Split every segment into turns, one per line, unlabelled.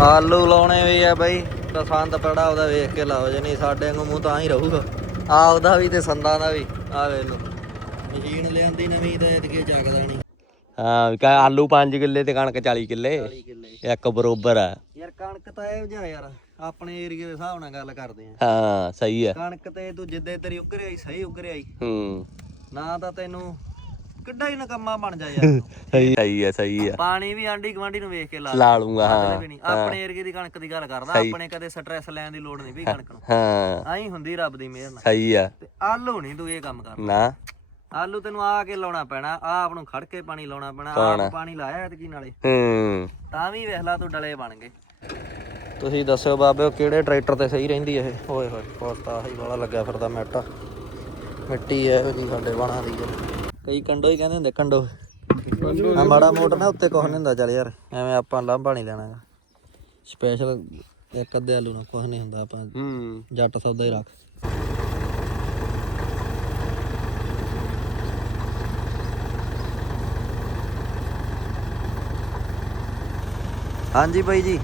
ਆਲੂ ਲਾਉਣੇ ਵੀ ਆ ਬਈ। ਪਸੰਦ ਪੜਾ ਉਹਦਾ ਵੇਖ ਕੇ ਲਾਓ ਜੇ ਨਹੀਂ ਸਾਡੇ ਵਾਂਗੂ ਮੂੰਹ ਤਾਂ ਹੀ ਰਹੂਗਾ। ਆ ਉਹਦਾ ਵੀ ਤੇ ਸੰਦਾਂ ਦਾ ਵੀ। ਆ ਵੇਖ ਲਓ। ਮਸ਼ੀਨ ਲਿਆਂਦੀ ਨਵੀਂ ਤੇ ਇਤਕੇ ਜਗਦਾ ਨਹੀਂ।
ਹਾਂ ਕਾ ਆਲੂ 5 ਕਿੱਲੇ ਤੇ ਕਣਕ 40 ਕਿੱਲੇ।
40 ਕਿੱਲੇ।
ਇੱਕ ਬਰੋਬਰ ਆ।
ਯਾਰ ਕਣਕ ਤਾਂ ਇਹ ਜਿਹਾ ਯਾਰ ਆਪਣੇ ਏਰੀਏ ਦੇ ਹਿਸਾਬ ਨਾਲ ਗੱਲ ਕਰਦੇ ਆ।
ਹਾਂ ਸਹੀ ਆ।
ਕਣਕ ਤੇ ਤੂੰ ਜਿੱਦੇ ਤੇਰੀ ਉੱਗਰ ਆਈ ਸਹੀ ਉੱਗਰ ਆਈ
ਹੂੰ।
ਨਾ ਤਾਂ ਤੈਨੂੰ ਕਿੱਡਾ ਹੀ ਨਕਮਾ ਬਣ ਜਾ ਯਾਰ।
ਸਹੀ ਸਹੀ ਆ ਸਹੀ ਆ
ਪਾਣੀ ਵੀ ਆਂਢੀ ਗਵਾਂਢੀ ਨੂੰ ਵੇਖ ਕੇ ਲਾ
ਲਾ ਲੂੰਗਾ ਹਾਂ
ਆਪਣੇ ਏਰੀਏ ਦੀ ਕਣਕ ਦੀ ਗੱਲ ਕਰਦਾ ਆਪਣੇ ਕਦੇ ਸਟ੍ਰੈਸ ਲੈਣ ਦੀ ਲੋੜ ਨਹੀਂ ਵੀ ਕਣਕ ਨੂੰ।
ਹਾਂ।
ਆਈ ਹੁੰਦੀ ਰੱਬ ਦੀ ਮਿਹਰ ਨਾਲ।
ਸਹੀ ਆ।
ਤੇ ਆਲੂ ਨਹੀਂ ਤੂੰ ਇਹ ਕੰਮ ਕਰਨਾ।
ਨਾ।
ਆਲੂ ਤੈਨੂੰ ਆ ਕੇ ਲਾਉਣਾ ਪੈਣਾ ਆਪ ਨੂੰ ਖੜ ਕੇ ਪਾਣੀ ਲਾਉਣਾ ਪੈਣਾ ਆਪ ਪਾਣੀ ਲਾਇਆ ਐਤਕੀ ਨਾਲੇ।
ਹੂੰ।
ਤਾਂ ਵੀ ਵੇਖ ਲਾ ਤੂੰ ਡਲੇ ਬਣ ਗਏ। ਤੁਸੀਂ ਦੱਸਿਓ ਬਾਬਿਓ ਕਿਹੜੇ ਟਰੈਕਟਰ ਤੇ ਸਹੀ ਰਹਿੰਦੀ ਇਹ? ਓਏ ਹੋਏ ਪੋਸਤਾ ਹੀ ਵਾਲਾ ਲੱਗਿਆ ਫਿਰਦਾ ਮੈਟਾ। ਮਿੱਟੀ ਐ ਇਹੋ ਜੀ ਸਾਡੇ ਬਾਣਾ ਦੀ। ਹੈ। ਕਈ ਕੰਡੋ ਹੀ ਕਹਿੰਦੇ ਹੁੰਦੇ ਕੰਡੋ। ਆ ਮਾੜਾ ਮੋਟਾ ਨਾ ਉੱਤੇ ਕੁਛ ਨਹੀਂ ਹੁੰਦਾ ਚੱਲ ਯਾਰ ਐਵੇਂ ਆਪਾਂ ਲਾਂਭਾ ਨਹੀਂ ਲੈਣਾ ਸਪੈਸ਼ਲ ਇੱਕ ਅੱਧੇ ਆਲੂ ਨਾਲ ਕੁਛ ਨਹੀਂ ਹੁੰਦਾ ਆਪਾਂ
ਹੂੰ।
ਜੱਟ ਸੌਦਾ ਹੀ ਰੱਖ। ਹਾਂਜੀ ਬਾਈ ਜੀ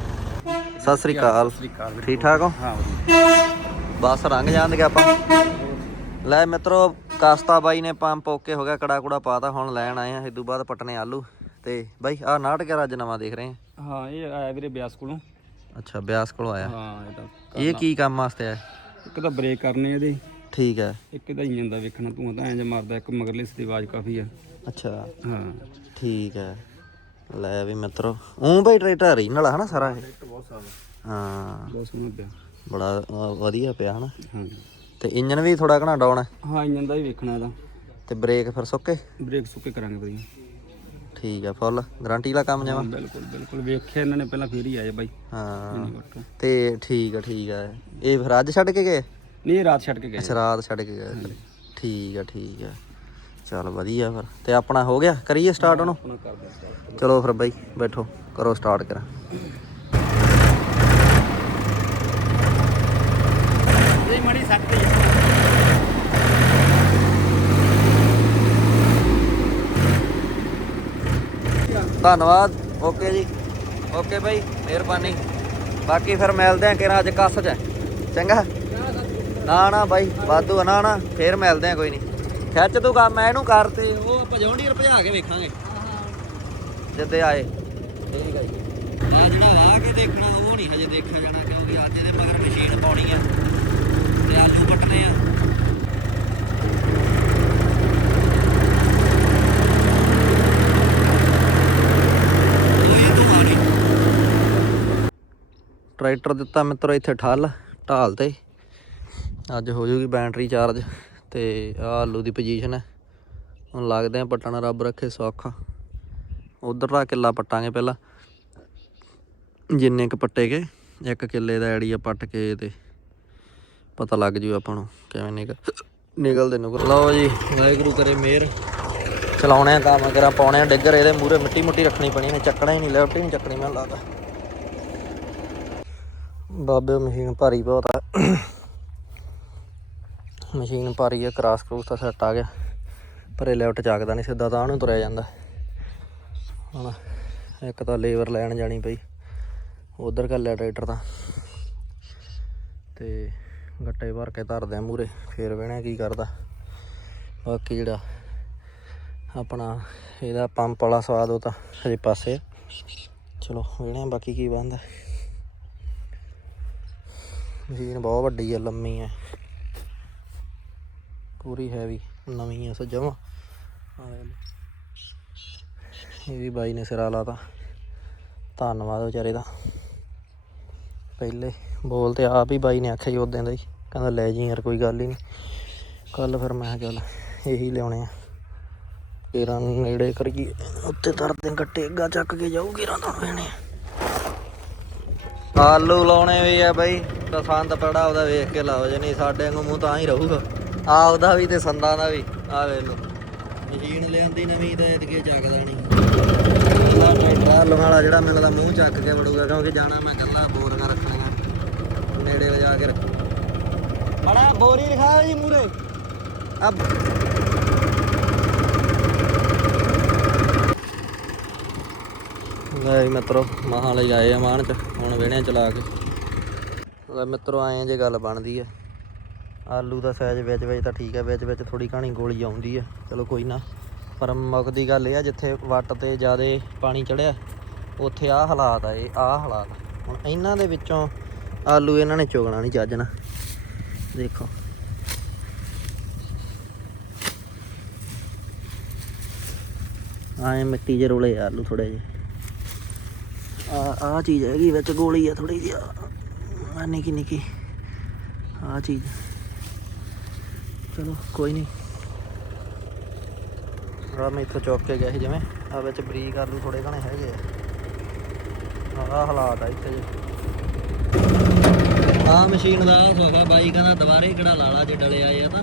ਸਤਿ ਸ੍ਰੀ ਅਕਾਲ। ਠੀਕ ਠਾਕ ਹੋ?
ਹਾਂ
ਬਸ ਰੰਗ ਜਾਂਦੇ ਆਪਾਂ। ਲੈ ਮਿੱਤਰੋ ਕਾਸਤਾ ਬਾਈ ਨੇ ਪੰਪ ਓਕੇ ਹੋ ਗਿਆ ਕੜਾ ਕੁੜਾ ਪਾਤਾ ਹੁਣ ਲੈਣ ਆਏ ਆ ਇਦੋਂ ਬਾਅਦ ਪਟਨੇ ਆਲੂ। ਤੇ ਬਾਈ ਆ ਨਾਟ ਕੇ ਅੱਜ ਨਵਾਂ ਦੇਖ ਰਹੇ ਆ?
ਹਾਂ ਇਹ ਆਇਆ ਵੀਰੇ ਬਿਆਸ ਕੋਲੋਂ।
ਅੱਛਾ ਬਿਆਸ ਕੋਲ ਆਇਆ।
ਹਾਂ ਇਹ ਤਾਂ
ਇਹ ਕੀ ਕੰਮ ਵਾਸਤੇ ਆਇਆ
ਇੱਕ ਤਾਂ ਬ੍ਰੇਕ ਕਰਨੇ ਇਹਦੇ।
ਠੀਕ ਹੈ
ਇੱਕ ਇਹਦਾ ਇੰਜਨ ਦਾ ਵੇਖਣਾ ਤੂੰ ਤਾਂ ਐਂ ਜਿਹਾ ਮਾਰਦਾ ਇੱਕ ਮਗਰਲੇ ਦੀ ਆਵਾਜ਼ ਕਾਫੀ ਆ।
ਅੱਛਾ।
ਹਾਂ।
ਠੀਕ ਹੈ ਲੈ ਵੀ ਮਿੱਤਰੋ ਉਹ ਬਈ ਟਰੈਕਟਰ ਰੀਨਲ ਆ ਹਨਾ ਸਾਰਾ ਇਹ?
ਬਹੁਤ ਸਾਲ
ਹਾਂ।
ਬਹੁਤ ਸੋਹਣਾ ਪਿਆ।
ਬੜਾ ਅਹ, ਵਧੀਆ ਪਿਆ ਹਨਾ।
ਹਾਂ
ਤੇ ਇੰਜਨ ਵੀ ਥੋੜਾ ਘਣਾ ਡਾਉਣ ਹੈ?
ਹਾਂ ਇੰਜਨ ਦਾ ਹੀ ਵੇਖਣਾ ਇਹਦਾ।
ਤੇ ਬ੍ਰੇਕ ਫਿਰ ਸੁੱਕੇ?
ਬ੍ਰੇਕ ਸੁੱਕੇ ਕਰਾਂਗੇ ਵਧੀਆ।
ਠੀਕ ਹੈ ਫੁੱਲ ਗਾਰੰਟੀ ਵਾਲਾ ਕੰਮ ਜਾਵਾ
ਬਿਲਕੁਲ ਬਿਲਕੁਲ। ਵੇਖਿਆ ਇਹਨਾਂ ਨੇ ਪਹਿਲਾਂ ਫੇਰ ਹੀ ਆਏ ਬਾਈ।
ਹਾਂ। ਤੇ ਠੀਕ ਹੈ ਠੀਕ ਹੈ ਇਹ ਫਿਰ ਅੱਜ ਛੱਡ ਕੇ ਗਏ?
ਨਹੀਂ ਇਹ ਰਾਤ ਛੱਡ ਕੇ ਗਏ।
ਅੱਛਾ ਰਾਤ ਛੱਡ ਕੇ ਗਏ। ਠੀਕ ਹੈ ਠੀਕ ਹੈ ਚਲ ਵਧੀਆ ਫਿਰ। ਤੇ ਆਪਣਾ ਹੋ ਗਿਆ? ਕਰੀਏ ਸਟਾਰਟ ਉਹਨੂੰ? ਚਲੋ ਫਿਰ ਬਾਈ ਬੈਠੋ। ਕਰੋ ਸਟਾਰਟ ਕਰਾਂ
ਇਹ ਮੜੀ ਸੱਟ ਤੇ
ਧੰਨਵਾਦ। ਓਕੇ ਜੀ। ਓਕੇ ਬਾਈ ਮਿਹਰਬਾਨੀ। ਬਾਕੀ ਫਿਰ ਮਿਲਦੇ ਆ ਕਿਰਾਂ ਅੱਜ ਕੱਸ ਚ। ਚੰਗਾ? ਨਾ ਨਾ ਬਾਈ ਵਾਧੂ ਨਾ ਨਾ ਫੇਰ ਮਿਲਦੇ ਆ ਕੋਈ ਨਹੀਂ। ਖਿੱਚ ਤੂੰ ਕੰਮ ਮੈਂ ਇਹਨੂੰ ਕਰ ਤੇ ਉਹ ਭਜਾਉਣੀ ਭਜਾ ਕੇ ਵੇਖਾਂਗੇ। ਜਿੱਦੇ ਆਏ। ਠੀਕ ਹੈ ਜੀ। ਆ ਜਿਹੜਾ ਵਾਹ ਕੇ ਦੇਖਣਾ ਉਹ ਨਹੀਂ ਹਜੇ ਦੇਖਿਆ ਜਾਣਾ ਕਿਉਂਕਿ ਅੱਜ ਇਹਦੇ ਮਗਰ ਮਸ਼ੀਨ ਪਾਉਣੀ ਆ। ਤੇ ਆਲੂ ਪੱਟਨੇ ਆ। ਟਰੈਕਟਰ ਦਿੱਤਾ ਮਿੱਤਰੋ ਇੱਥੇ ਠੱਲ, ਢਾਲ ਤੇ। ਅੱਜ ਹੋ ਜੂਗੀ ਬੈਟਰੀ ਚਾਰਜ ਤੇ ਆਹ ਆਲੂ ਦੀ ਪੋਜੀਸ਼ਨ ਹੈ। ਹੁਣ ਲੱਗਦੇ ਆ ਪੱਟਣਾ, ਰੱਬ ਰੱਖੇ ਸੌਖਾ। ਉਧਰਲਾ ਕਿੱਲਾ ਪੱਟਾਂਗੇ ਪਹਿਲਾਂ। ਜਿੰਨੇ ਕ ਪੱਟੇ ਗਏ ਇੱਕ ਕਿੱਲੇ ਦਾ ਏੜੀਆ ਪੱਟ ਕੇ ਤੇ ਪਤਾ ਲੱਗ ਜੂ ਆਪਾਂ ਨੂੰ ਕਿਵੇਂ ਨਿਕਲ ਨਿਕਲਦੇ ਨੂੰ। ਲਓ ਜੀ, ਵਾਹਿਗੁਰੂ ਕਰੇ ਮਿਹਰ। ਚਲਾਉਣੇ ਆ ਕੰਮ ਕਰਾਂ ਪਾਉਣੇ ਆ ਡਿੱਗਰ, ਇਹਦੇ ਮੂਰੇ ਮਿੱਟੀ ਮੁੱਟੀ ਰੱਖਣੀ ਪੈਣੀ ਨੇ ਚੱਕਣਾ ਹੀ ਨਹੀਂ ਲੈਫਟ ਹੀ ਨਹੀਂ ਚੱਕਣੀ ਮੈਨੂੰ ਲੱਗਦਾ ਬਾਬੇ ਮਸ਼ੀਨ ਭਾਰੀ ਬਹੁਤ ਆ। ਮਸ਼ੀਨ ਭਾਰੀ ਆ, ਕਰਾਸ ਕਰੂਸ ਤਾਂ ਸੈੱਟ ਆ ਗਿਆ। ਪਰ ਇਹ ਲੈਫਟ ਚੱਕਦਾ ਨਹੀਂ, ਸਿੱਧਾ ਤਾਂ ਉਹਨੂੰ ਤੁਰਿਆ ਜਾਂਦਾ। ਹੁਣ ਇੱਕ ਤਾਂ ਲੇਬਰ ਲੈਣ ਜਾਣੀ ਪਈ। ਉਧਰ ਕੱਲਿਆ ਟਰੈਕਟਰ ਤਾਂ। ਤੇ ਗੱਟੇ ਭਰ ਕੇ ਧਰਦੇ ਆ ਮੂਰੇ ਫੇਰ ਵੇਣਾ ਕੀ ਕਰਦਾ। ਬਾਕੀ ਜਿਹੜਾ ਆਪਣਾ ਇਹਦਾ ਪੰਪ ਵਾਲਾ ਸਵਾਦ ਉਹ ਤਾਂ ਹਜੇ ਪਾਸੇ ਚਲੋ ਵੇਣੇ ਬਾਕੀ ਕੀ ਬਣਦਾ। ਮਸ਼ੀਨ ਬਹੁਤ ਵੱਡੀ ਆ, ਲੰਮੀ ਆ। ਪੂਰੀ ਹੈਵੀ ਨਵੀਂ ਆ ਸਜਵਾ ਇਹ ਵੀ ਬਾਈ ਨੇ ਸਿਰਾ ਲਾਤਾ। ਧੰਨਵਾਦ ਵਿਚਾਰੇ ਦਾ। ਪਹਿਲੇ ਬੋਲ ਤੇ ਆਪ ਹੀ ਬਾਈ ਨੇ ਆਖਿਆ ਜੀ ਉਦੋਂ ਦਾ ਹੀ। ਕਹਿੰਦਾ, ਲੈ ਜੀ ਯਾਰ, ਕੋਈ ਗੱਲ ਹੀ ਨਹੀਂ। ਕੱਲ ਫਿਰ ਮੈਂ ਕਿਹਾ, ਚੱਲ, ਇਹੀ ਲਿਆਉਣੇ ਆ। ਕੇਰਾਂ ਨੇੜੇ ਕਰੀਏ। ਉੱਤੇ ਤਰਦੇ ਗੱਟੇ ਅੱਗਾ ਚੱਕ ਕੇ ਜਾਊ, ਕੇਰਾਂ ਤੋਂ ਪੈਣੇ ਆਲੂ ਲਾਉਣੇ ਵੀ ਆ ਬਾਈ। ਪਸੰਦ ਪੜਾ, ਉਹਦਾ ਵੇਖ ਕੇ ਲਾਓ, ਜੇ ਨਹੀਂ ਸਾਡੇ ਵਾਂਗੂ ਮੂੰਹ ਤਾਂ ਹੀ ਰਹੂਗਾ। ਆ ਉਹਦਾ ਵੀ ਤੇ ਸੰਦਾਂ ਦਾ ਵੀ, ਆ ਵੇਖ ਲਓ। ਮਸ਼ੀਨ ਲਿਆਂਦੀ ਨਵੀਂ ਤੇ ਇਤਕੇ ਜਗਦਾ ਨਹੀਂ। ਇਹਦਾ ਟਰੈਕਟਰ ਆਲੂ ਜਿਹੜਾ ਮੈਨੂੰ ਮੂੰਹ ਚੱਕ ਕੇ ਵੜੂਗਾ, ਕਿਉਂਕਿ ਜਾਣਾ ਮੈਂ ਕੱਲਾ ਬੋਰੀਆਂ ਰੱਖਣੀਆਂ ਨੇੜੇ ਲਿਜਾ ਕੇ ਰੱਖੂ। ਬੜਾ ਬੋਰੀ ਰਖਾ ਜੀ ਮੂਰੇ ਅਬ। ਲੈ ਮਿੱਤਰੋ, ਮਹਾਂ ਲਈ ਆਏ ਆ ਮਾਨ ਚ, ਹੁਣ ਵੇਹਣੇ ਚਲਾ ਕੇ। ਲੈ ਮਿੱਤਰੋ ਆਏ ਜੇ ਗੱਲ ਬਣਦੀ ਆ। ਆਲੂ ਦਾ ਸਾਈਜ਼ ਵਿੱਚ ਵਿੱਚ ਤਾਂ ਠੀਕ ਹੈ ਵਿੱਚ ਵਿੱਚ ਥੋੜੀ ਕਹਾਣੀ ਗੋਲੀ ਆਉਂਦੀ ਹੈ ਚਲੋ ਕੋਈ ਨਾ, ਪਰ ਮੁੱਖ ਦੀ ਗੱਲ ਇਹ ਆ, ਜਿੱਥੇ ਵੱਟ ਤੇ ਜ਼ਿਆਦਾ ਪਾਣੀ ਚੜਿਆ, ਉੱਥੇ ਆਹ ਹਾਲਾਤ ਆ, ਇਹ ਆਹ ਹਾਲਾਤ ਹੁਣ ਇਹਨਾਂ ਦੇ ਵਿੱਚੋਂ ਆਲੂ ਇਹਨਾਂ ਨੇ ਚੁਗਣਾ ਨਹੀਂ ਚੱਜਣਾ ਦੇਖੋ। ਆਏ ਮਿੱਟੀ ਜਿਹੇ ਰੋਲੇ ਆਲੂ ਥੋੜੇ ਜਿਹੇ। ਆ ਆ ਚੀਜ਼ ਹੈਗੀ ਵਿੱਚ ਗੋਲੀ ਆ ਥੋੜੀ ਜਿਹੀ। ਆ ਨਿੱਕੀ ਨਿੱਕੀ। ਆ ਚੀਜ਼। ਚਲੋ, ਕੋਈ ਨਹੀਂ ਆ ਮੈਂ ਇੱਥੋਂ ਚੁੱਕ ਕੇ ਗਿਆ ਸੀ ਜਿਵੇਂ। ਆ ਵਿੱਚ ਬਰੀਕ ਆਲੂ ਥੋੜੇ ਘਣੇ ਹੈਗੇ ਆ। ਆ ਹਾਲਾਤ ਆ ਇੱਥੇ ਜੇ ਆ ਮਸ਼ੀਨ ਦਾ ਸੋਫਾ ਬਾਈ ਕਹਿੰਦਾ ਦੁਬਾਰੇ ਕਿਹੜਾ ਲਾਲਾ ਜੇ ਡਲੇ ਆਏ ਆ ਤਾਂ।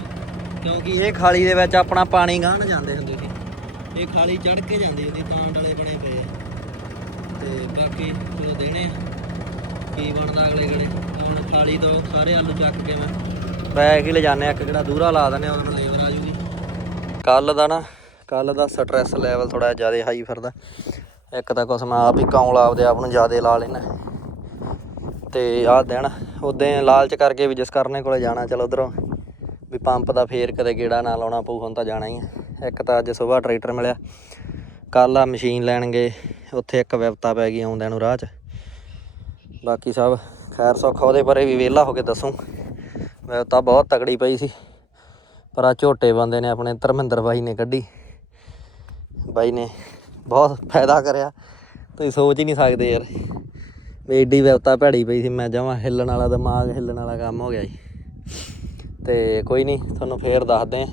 ਕਿਉਂਕਿ ਇਹ ਖਾਲੀ ਦੇ ਵਿੱਚ ਆਪਣਾ ਪਾਣੀ ਗਾਣ ਜਾਂਦੇ ਹੁੰਦੇ ਸੀ। ਇਹ ਖਾਲੀ ਚੜ ਕੇ ਜਾਂਦੀ ਹੁੰਦੀ, ਤਾਂ ਡਲੇ ਬਣੇ ਪਏ ਆ। ਤੇ ਬਾਕੀ ਚਲੋ ਦੇਣੇ ਆ ਕੀ ਬਣਦਾ ਅਗਲੇ ਗੜੇ? ਹੁਣ ਖਾਲੀ ਤੋਂ ਸਾਰੇ ਆਲੂ ਚੱਕ ਕੇ ਮੈਂ। ਬੈਗ ਹੀ ਲੈ ਆ ਇੱਕ ਕਿਹੜਾ ਦੂਰਾ ਲਾ ਆ ਉਹਨਾਂ ਲੇਬਰ ਆ ਜੂਗੀ। ਕੱਲ ਦਾ ਨਾ ਕੱਲ ਦਾ ਸਟ੍ਰੈਸ ਲੈਵਲ ਥੋੜਾ ਜ਼ਿਆਦਾ ਹਾਈ ਫਿਰਦਾ। ਇੱਕ ਤਾਂ ਕੁਛ ਮੈਂ ਆਪ ਹੀ ਕੌਂਲ ਆਪਦੇ ਆਪ ਨੂੰ ਜ਼ਿਆਦਾ ਲਾ ਲੈਣਾ ਤੇ ਆਹ ਦਿਨ ਉਦੋਂ ਲਾਲਚ ਕਰਕੇ ਵੀ ਜਿਸ ਕਰਨੇ ਕੋਲੇ ਜਾਣਾ ਚਲ ਉਧਰੋਂ। ਵੀ ਪੰਪ ਦਾ ਫੇਰ ਕਦੇ ਗੇੜਾ ਨਾ ਲਾਉਣਾ ਪਊ ਹੁਣ ਤਾਂ ਜਾਣਾ ਹੀ ਆ। ਇੱਕ ਤਾਂ ਅੱਜ ਸਵੇਰ ਟਰੈਕਟਰ ਮਿਲਿਆ। ਕੱਲ ਆ ਮਸ਼ੀਨ ਲੈਣ ਗਏ ਉੱਥੇ ਇੱਕ ਵਿਪਤਾ ਪੈ ਗਈ ਆਉਂਦਿਆਂ ਨੂੰ ਰਾਹ 'ਚ। ਬਾਕੀ ਸਭ ਖੈਰ ਸੁੱਖ ਉਹਦੇ ਬਾਰੇ ਵੀ ਵਿਹਲਾ ਹੋ ਕੇ ਦੱਸੂ। ਵਿਪਤਾ ਬਹੁਤ ਤਕੜੀ ਪਈ ਸੀ, ਪਰ ਆ ਝੋਟੇ ਬੰਦੇ ਨੇ ਆਪਣੇ ਧਰਮਿੰਦਰ ਬਾਈ ਨੇ ਕੱਢੀ। ਬਾਈ ਨੇ ਬਹੁਤ ਫਾਇਦਾ ਕਰਿਆ, ਤੁਸੀਂ ਸੋਚ ਹੀ ਨਹੀਂ ਸਕਦੇ ਯਾਰ। ਵੀ ਏਡੀ ਵਿਵਤਾ ਭੈੜੀ ਪਈ ਸੀ, ਮੈਂ ਜਮਾਂ ਹਿੱਲਣ ਵਾਲਾ, ਦਿਮਾਗ ਹਿੱਲਣ ਵਾਲਾ ਕੰਮ ਹੋ ਗਿਆ ਜੀ ਤੇ ਕੋਈ ਨਹੀਂ, ਤੁਹਾਨੂੰ ਫੇਰ ਦੱਸਦੇ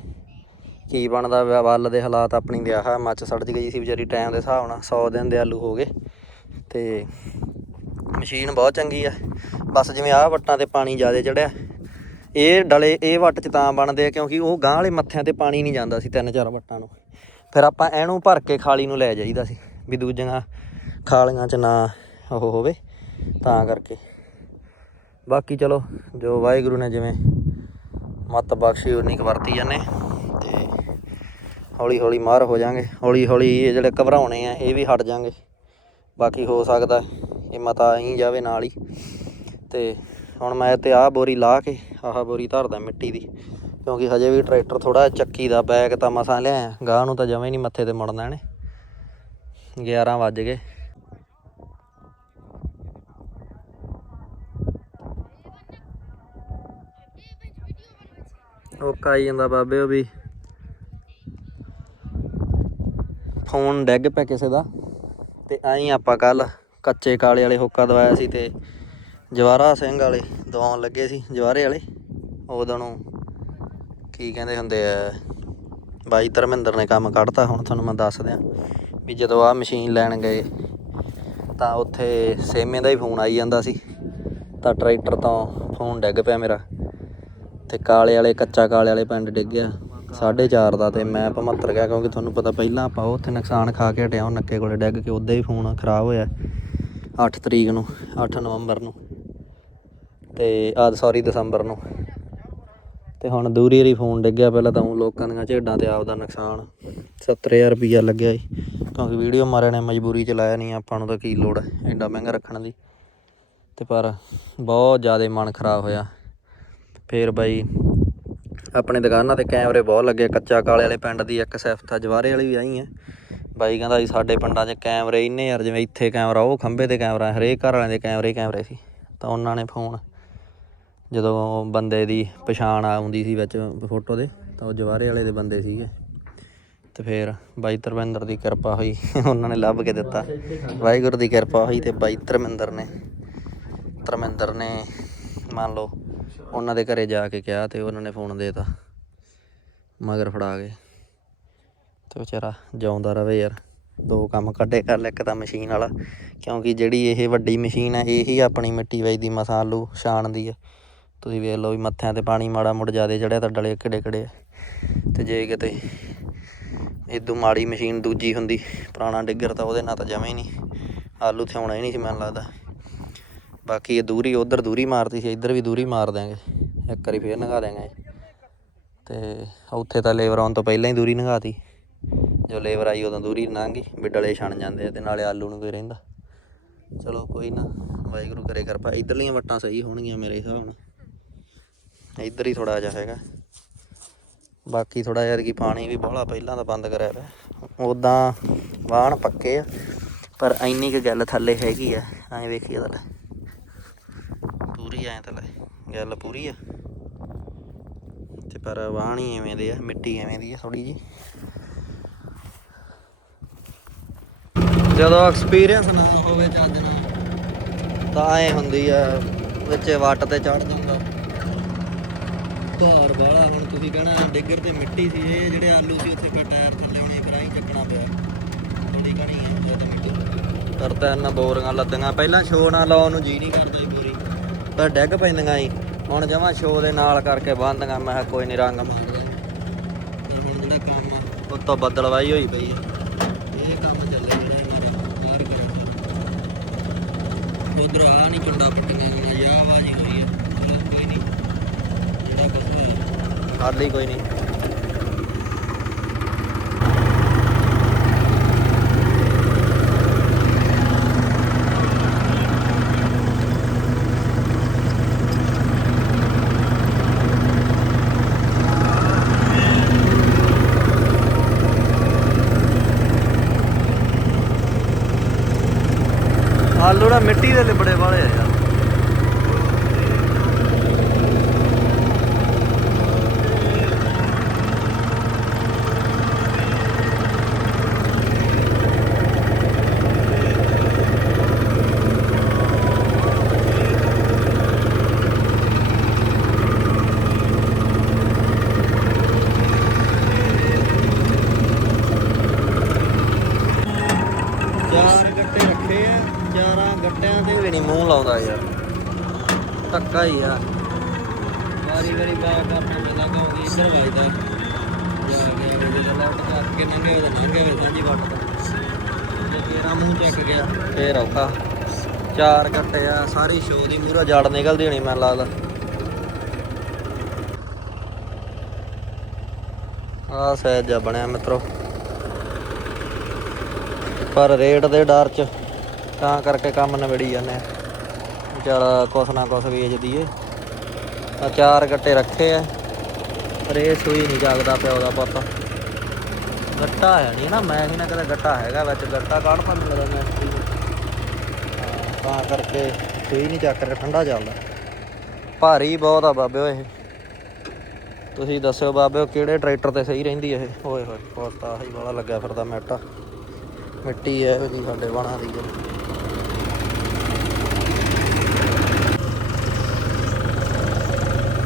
ਕੀ ਬਣਦਾ ਵਾ, ਵੱਲ ਦੇ ਹਾਲਾਤ ਆਪਣੀ ਦੇ ਆਹ ਮੱਚ ਸੜ ਗਈ ਸੀ ਵਿਚਾਰੀ, ਟਾਈਮ ਦੇ ਹਿਸਾਬ ਨਾਲ 100 ਦਿਨ ਦੇ ਆਲੂ ਹੋ ਗਏ। ਤੇ ਮਸ਼ੀਨ ਬਹੁਤ ਚੰਗੀ ਆ। ਬਸ ਜਿਵੇਂ ਆਹ ਵੱਟਾਂ ਤੇ ਪਾਣੀ ਜ਼ਿਆਦਾ ਚੜਿਆ। ਇਹ ਡਲੇ, ਇਹ ਵੱਟ ਚ ਤਾਂ ਬਣਦੇ ਆ ਕਿਉਂਕਿ ਉਹ ਗਾਂ ਵਾਲੇ ਮੱਥਿਆਂ ਤੇ ਪਾਣੀ ਨਹੀਂ ਜਾਂਦਾ ਸੀ ਤਿੰਨ ਚਾਰ ਵੱਟਾਂ ਨੂੰ। ਫਿਰ ਆਪਾਂ ਇਹਨੂੰ ਭਰ ਕੇ ਖਾਲੀ ਨੂੰ ਲੈ ਜਾਈਦਾ ਸੀ ਵੀ ਦੂਜੀਆਂ ਖਾਲੀਆਂ ਚ ਨਾ ਉਹ ਹੋਵੇ ਤਾਂ ਕਰਕੇ। ਬਾਕੀ ਚਲੋ, ਜੋ ਵਾਹਿਗੁਰੂ ਨੇ ਜਿਵੇਂ ਮਤ ਬਖਸ਼ੀ, ਉਨੀ ਕੁ ਵਰਤੀ ਜਾਂਦੇ। ਤੇ ਹੌਲੀ ਹੌਲੀ ਮਾਰ ਹੋ ਜਾਾਂਗੇ। ਹੌਲੀ ਹੌਲੀ ਇਹ ਜਿਹੜੇ ਘਬਰਾਉਣੇ ਆ, ਇਹ ਵੀ ਹਟ ਜਾਾਂਗੇ। ਬਾਕੀ ਹੋ ਸਕਦਾ ਇਹ ਮਤਾ ਆਈ ਜਾਵੇ ਨਾਲ ਹੀ। ਤੇ ਹੁਣ ਮੈਂ ਤੇ ਆਹ ਬੋਰੀ ਲਾ ਕੇ ਆਹ ਬੋਰੀ ਧਰਦਾ ਮਿੱਟੀ ਦੀ, ਕਿਉਂਕਿ ਹਜੇ ਵੀ ਟਰੈਕਟਰ ਥੋੜਾ ਚੱਕੀ ਦਾ, ਬੈਗ ਤਾਂ ਮਸਾਂ ਲਿਆ ਗਾਹ ਨੂੰ ਤਾਂ ਜਮਾਂ ਨਹੀਂ ਮੱਥੇ ਤੇ ਮੁੜਨਾ ਇਹਨੇ। 11 ਵੱਜ ਗਏ। ਉਹ ਕਾਈ ਜਾਂਦਾ ਬਾਬੇ ਉਹ ਵੀ। ਫੋਨ ਡੈਗ ਪਿਆ ਕਿਸੇ ਦਾ। ਤੇ ਆਈ ਆਪਾਂ ਕੱਲ ਕੱਚੇ ਕਾਲੇ ਵਾਲੇ ਹੁੱਕਾ ਦਵਾਇਆ ਸੀ ਤੇ ਜਵਾਰਾ ਸਿੰਘ ਵਾਲੇ ਦਵਾਉਣ ਲੱਗੇ ਸੀ, ਜਵਾਰੇ ਵਾਲੇ। ਉਦੋਂ ਨੂੰ ਕੀ ਕਹਿੰਦੇ ਹੁੰਦੇ ਆ, ਬਾਈ ਧਰਮਿੰਦਰ ਨੇ ਕੰਮ ਕੱਢਤਾ, ਹੁਣ ਤੁਹਾਨੂੰ ਮੈਂ ਦੱਸ ਦਿਆਂ ਵੀ ਜਦੋਂ ਆ ਮਸ਼ੀਨ ਲੈਣ ਗਏ, ਤਾਂ ਉੱਥੇ ਸੇਮੇ ਦਾ ਹੀ ਫੋਨ ਆਈ ਜਾਂਦਾ ਸੀ। ਤਾਂ ਟਰੈਕਟਰ ਤੋਂ ਫੋਨ ਡਿੱਗ ਪਿਆ ਮੇਰਾ ਤੇ ਕਾਲੇ ਵਾਲੇ, ਕੱਚਾ ਕਾਲੇ ਵਾਲੇ ਪਿੰਡ ਡਿੱਗ ਗਿਆ। 4.5 ਦਾ ਤੇ ਮੈਂ ਭਮੱਤਰ ਗਿਆ ਕਿਉਂਕਿ ਤੁਹਾਨੂੰ ਪਤਾ ਪਹਿਲਾਂ ਆਪਾਂ ਉੱਥੇ ਨੁਕਸਾਨ ਖਾ ਕੇ ਹਟਿਆ, ਉਹ ਨੱਕੇ ਕੋਲੇ ਡਿੱਗ ਕੇ ਉਦਾਂ ਹੀ ਫੋਨ ਖਰਾਬ ਹੋਇਆ 8 ਤਰੀਕ ਨੂੰ 8 ਨਵੰਬਰ ਨੂੰ ਤੇ ਆ ਸੌਰੀ ਦਸੰਬਰ ਨੂੰ ਤੇ ਹੁਣ ਦੂਰੀ ਰੀ ਫੋਨ ਡਿੱਗਿਆ ਪਹਿਲਾਂ ਤਾਂ ਉਹ ਲੋਕਾਂ ਦੀਆਂ ਝੇਡਾਂ ਤੇ ਆਪਦਾ ਨੁਕਸਾਨ 70000 ਰੁਪਈਆ ਲੱਗਿਆ ਜੀ ਕਿਉਂਕਿ ਵੀਡੀਓ ਮਾਰਿਆ ਨੇ, ਮਜਬੂਰੀ ਚ ਲਾਇਆ ਨਹੀਂ ਆਪਾਂ ਨੂੰ ਤਾਂ ਕੀ ਲੋੜ ਹੈ ਐਡਾ ਮਹਿੰਗਾ ਰੱਖਣ ਦੀ ਤੇ ਪਰ ਬਹੁਤ ਜ਼ਿਆਦਾ ਮਨ ਖਰਾਬ ਹੋਇਆ। ਫੇਰ ਬਾਈ ਆਪਣੇ ਦੁਕਾਨਾਂ ਤੇ ਕੈਮਰੇ ਬਹੁਤ ਲੱਗੇ, ਕੱਚਾ ਕਾਲੇ ਵਾਲੇ ਪਿੰਡ ਦੀ ਇੱਕ ਸਿਫਤ ਆ, ਜਵਾਰੇ ਵਾਲੀ ਵੀ ਆਈ ਹੈ ਬਾਈ ਕਹਿੰਦਾ ਜੀ ਸਾਡੇ ਪਿੰਡਾਂ 'ਚ ਕੈਮਰੇ ਇੰਨੇ ਯਾਰ ਜਿਵੇਂ ਇੱਥੇ ਕੈਮਰਾ, ਉਹ ਖੰਭੇ ਤੇ ਕੈਮਰਾ, ਹਰੇਕ ਘਰ ਵਾਲਿਆਂ ਦੇ ਕੈਮਰੇ ਹੀ ਕੈਮਰੇ ਸੀ। ਤਾਂ ਉਹਨਾਂ ਨੇ ਫੋਨ, ਜਦੋਂ ਬੰਦੇ ਦੀ ਪਛਾਣ ਆਉਂਦੀ ਸੀ ਵਿੱਚ ਫੋਟੋ ਦੇ, ਤਾਂ ਉਹ ਜਵਾਰੇ ਵਾਲੇ ਦੇ ਬੰਦੇ ਸੀਗੇ। ਤੇ ਫਿਰ ਬਾਈ ਧਰਮਿੰਦਰ ਦੀ ਕਿਰਪਾ ਹੋਈ, ਉਹਨਾਂ ਨੇ ਲੱਭ ਕੇ ਦਿੱਤਾ। ਵਾਹਿਗੁਰੂ ਦੀ ਕਿਰਪਾ ਹੋਈ ਤੇ ਬਾਈ ਧਰਮਿੰਦਰ ਨੇ ਧਰਮਿੰਦਰ ਨੇ ਮੰਨ ਲਓ ਉਹਨਾਂ ਦੇ ਘਰੇ ਜਾ ਕੇ ਕਿਹਾ ਤੇ ਉਹਨਾਂ ਨੇ ਫੋਨ ਦੇਤਾ। ਮਗਰ ਫੜਾ ਗਏ ਤੇ ਵਿਚਾਰਾ ਜਿਉਂਦਾ ਰਵੇ ਯਾਰ। ਦੋ ਕੰਮ ਕੱਢੇ ਕਰ ਲੈ, ਇੱਕ ਤਾਂ ਮਸ਼ੀਨ ਵਾਲਾ। ਕਿਉਂਕਿ ਜਿਹੜੀ ਇਹ ਵੱਡੀ ਮਸ਼ੀਨ ਹੈ ਇਹੀ ਆਪਣੀ ਮਿੱਟੀ ਵੇਚਦੀ ਮਸਾਂ ਆਲੂ ਛਾਣਦੀ ਆ। ਤੁਸੀਂ ਵੇਖ ਲਓ ਵੀ ਮੱਥਿਆਂ ਤੇ ਪਾਣੀ ਮਾੜਾ ਮੁੜ ਜਾਦੇ ਚੜਿਆ ਤਾਂ ਡਲੇ ਕਿਹੜੇ ਕਿਹੜੇ ਆ। ਤੇ ਜੇ ਕਿਤੇ ਇਦੋਂ ਮਾੜੀ ਮਸ਼ੀਨ ਦੂਜੀ ਹੁੰਦੀ, ਪੁਰਾਣਾ ਡਿੱਗਰ ਤਾਂ ਉਹਦੇ ਨਾਲ ਤਾਂ ਜਮੇ ਹੀ ਨਹੀਂ। ਆਲੂ ਥਿਆਉਣਾ ਹੀ ਨਹੀਂ ਸੀ, ਮੈਨੂੰ ਲੱਗਦਾ। ਬਾਕੀ ਇਹ ਦੂਰੀ, ਉਧਰ ਦੂਰੀ ਮਾਰਤੀ ਸੀ, ਇੱਧਰ ਵੀ ਦੂਰੀ ਮਾਰ ਦਿਆਂਗੇ। ਇੱਕ ਵਾਰੀ ਫੇਰ ਨਗਾ ਦਿਆਂਗੇ। ਤੇ ਉੱਥੇ ਤਾਂ ਲੇਬਰ ਆਉਣ ਤੋਂ ਪਹਿਲਾਂ ਹੀ ਦੂਰੀ ਨਗਾਤੀ। ਜੋ ਲੇਬਰ ਆਈ, ਉਦੋਂ ਦੂਰੀ ਲੰਘ ਗਈ, ਵੀ ਛਣ ਜਾਂਦੇ ਆ ਤੇ ਨਾਲੇ ਆਲੂ ਨੂੰ ਕੋਈ ਰਹਿੰਦਾ। ਚਲੋ ਕੋਈ ਨਾ, ਵਾਹਿਗੁਰੂ ਕਰੇ ਕਿਰਪਾ। ਇਧਰਲੀਆਂ ਵੱਟਾਂ ਸਹੀ ਹੋਣਗੀਆਂ ਮੇਰੇ ਹਿਸਾਬ ਨਾਲ। ਇੱਧਰ ਹੀ ਥੋੜਾ ਜਿਹਾ ਹੈਗਾ। ਬਾਕੀ ਥੋੜਾ ਯਾਰ ਕੀ ਪਾਣੀ ਵੀ ਬਾਹਲਾ ਪਹਿਲਾਂ ਤਾਂ ਬੰਦ ਕਰਿਆ ਪਿਆ। ਉਦਾਂ ਵਾਹਣ ਪੱਕੇ ਆ, ਪਰ ਇੰਨੀ ਕੁ ਗੱਲ ਥੱਲੇ ਹੈਗੀ ਆ, ਐਂ ਵੇਖੀਏ ਤਾਂ। ਪੂਰੀ ਐਂ ਤਾਂ ਲੈ, ਗੱਲ ਪੂਰੀ ਆ। ਤੇ ਪਰ ਵਾਹਣ ਐਵੇਂ ਦੇ ਆ, ਮਿੱਟੀ ਐਵੇਂ ਦੀ ਆ ਥੋੜੀ ਜੀ ਜਦੋਂ ਐਕਸਪੀਰੀਅੰਸ ਨਾ ਹੋਵੇ ਚੱਜ ਨਾਲ, ਤਾਂ ਐ ਹੁੰਦੀ ਆ, ਵਿੱਚ ਵੱਟ ਤੇ ਚੜ ਜਾਂਦਾ। ਭਾਰ ਵਾਲਾ, ਹੁਣ ਤੁਸੀਂ ਕਹਿਣਾ ਡਿੱਗਰ ਤੇ ਮਿੱਟੀ ਸੀ, ਇਹ ਜਿਹੜੇ ਆਲੂ ਸੀ, ਉੱਥੇ ਟਾਇਰ ਥੱਲੇ ਹੋਣੇ ਕਰਾਈ ਚੱਕਣਾ ਪਿਆ। ਥੋੜੀ ਕਣੀ ਹੈ ਜੇ ਤਾਂ ਮਿੱਟੀ। ਕਰਤਾ ਇਹਨਾਂ ਬੋਰੀਆਂ ਲੱਦੀਆਂ। ਪਹਿਲਾਂ ਸ਼ੋ ਨਾ ਲਾਉਣ ਨੂੰ ਜੀ ਨਹੀਂ ਕਰਦਾ ਸੀ ਬੋਰੀ ਡਿੱਗ ਪੈਂਦੀਆਂ ਸੀ ਹੁਣ ਜਮਾ ਸ਼ੋ ਦੇ ਨਾਲ ਕਰਕੇ ਬੰਦੀਆਂ ਮੈਂ ਕਿਹਾ ਕੋਈ ਨਹੀਂ ਰੰਗ ਮਾਰਦਾ ਤੇ ਹੁਣ ਜਿਹੜਾ ਕੰਮ ਆ, ਉੱਤੋਂ ਬੱਦਲਵਾਈ ਹੋਈ ਪਈ ਹੈ ਇਹ ਕੰਮ ਚੱਲੇ ਜਿਹੜੇ ਇਹਨਾਂ ਨੇ ਬਾਹਰ ਉਧਰ ਆ ਨਹੀਂ ਚੁੰਡਾ ਪੱਟੀਆਂ ਗਈਆਂ ਜਾਂ ਆਵਾਜ਼ ਹੋਈ ਹੈ ਕੋਈ ਨਹੀਂ ਜਿਹੜਾ ਕੁਝ ਹੋਇਆ। ਖਾਲੀ ਕੋਈ ਨਹੀਂ ਆਲੂ ਨਾ ਮਿੱਟੀ ਦੇ ਲਿਬੜੇ ਵਾਲੇ ਆ ਯਾਰ ਚਾਰ ਗੱਟੇ ਰੱਖੇ ਆ ਚਾਰਾਂ ਗੱਟਿਆਂ ਤੇ ਵੀ ਨਹੀਂ ਮੂੰਹ ਲਾਉਂਦਾ ਯਾਰ ਧੱਕਾ ਹੀ ਆ ਵਾਰੀ ਵਾਰੀ ਬਾਹਰ ਕਰਨਾ ਪੈਂਦਾ ਕਿਉਂਕਿ ਇੱਧਰ ਵੱਜਦਾ ਜਾ ਗਿਆ ਵੇ ਜਦੋਂ ਲੈਫਟ ਤੇ ਅੱਗੇ ਨੰਗੇ ਹੋਏ ਤਾਂ ਨੰਗੇ ਹੋਏ ਸਾਂਝੀ ਵੱਟ ਤੋਂ ਜੇ ਤੇਰਾ ਮੂੰਹ ਚੱਕ ਗਿਆ ਫੇਰ ਔਖਾ ਚਾਰ ਗੱਟੇ ਆ, ਸਾਰੀ ਸ਼ੋਅ ਦੀ ਮੂਰਾ ਜੜ ਨਿਕਲਦੀ ਹੋਣੀ ਮੈਨੂੰ ਲੱਗਦਾ। ਆ ਸਹਿਜ ਜਿਹਾ ਬਣਿਆ ਮਿੱਤਰੋ। ਪਰ ਰੇਟ ਦੇ ਡਰ ਚ ਤਾਂ ਕਰਕੇ ਕੰਮ ਨਵੇੜੀ ਜਾਂਦੇ ਆ। ਵਿਚਾਰਾ ਕੁਛ ਨਾ ਕੁਛ ਵੇਚ ਦਈਏ। ਆ ਚਾਰ ਗੱਟੇ ਰੱਖੇ ਆ। ਪਰ ਇਹ ਸੂਈ ਨਹੀਂ ਜਾਗਦਾ ਪਿਆ ਉਹਦਾ ਪੁੱਤ। ਗੱਟਾ ਹੈ ਨਹੀਂ ਨਾ, ਮੈਂ ਵੀ ਨਾ ਕਦੇ ਗੱਟਾ ਹੈਗਾ ਵਿੱਚ, ਗੱਟਾ ਕਾਢ ਪਾ ਲੱਗਦਾ ਮੈਂ? ਤਾਂ ਕਰਕੇ ਕੋਈ ਨਹੀਂ ਚੱਕ ਰਿਹਾ, ਠੰਡਾ ਚੱਲਦਾ। ਭਾਰੀ ਬਹੁਤ ਆ ਬਾਬਿਓ ਇਹ ਤੁਸੀਂ ਦੱਸਿਓ ਬਾਬਿਓ ਕਿਹੜੇ ਟਰੈਕਟਰ ਤੇ ਸਹੀ ਰਹਿੰਦੀ ਇਹ? ਓਏ ਹੋਏ ਪੋਸਤਾ ਆਹੀ ਵਾਲਾ ਲੱਗਿਆ ਫਿਰਦਾ ਮੈਟਾ ਮਿੱਟੀ ਹੈ ਇਹਦੀ ਸਾਡੇ ਬਾਣਾ ਦੀ ਹੈ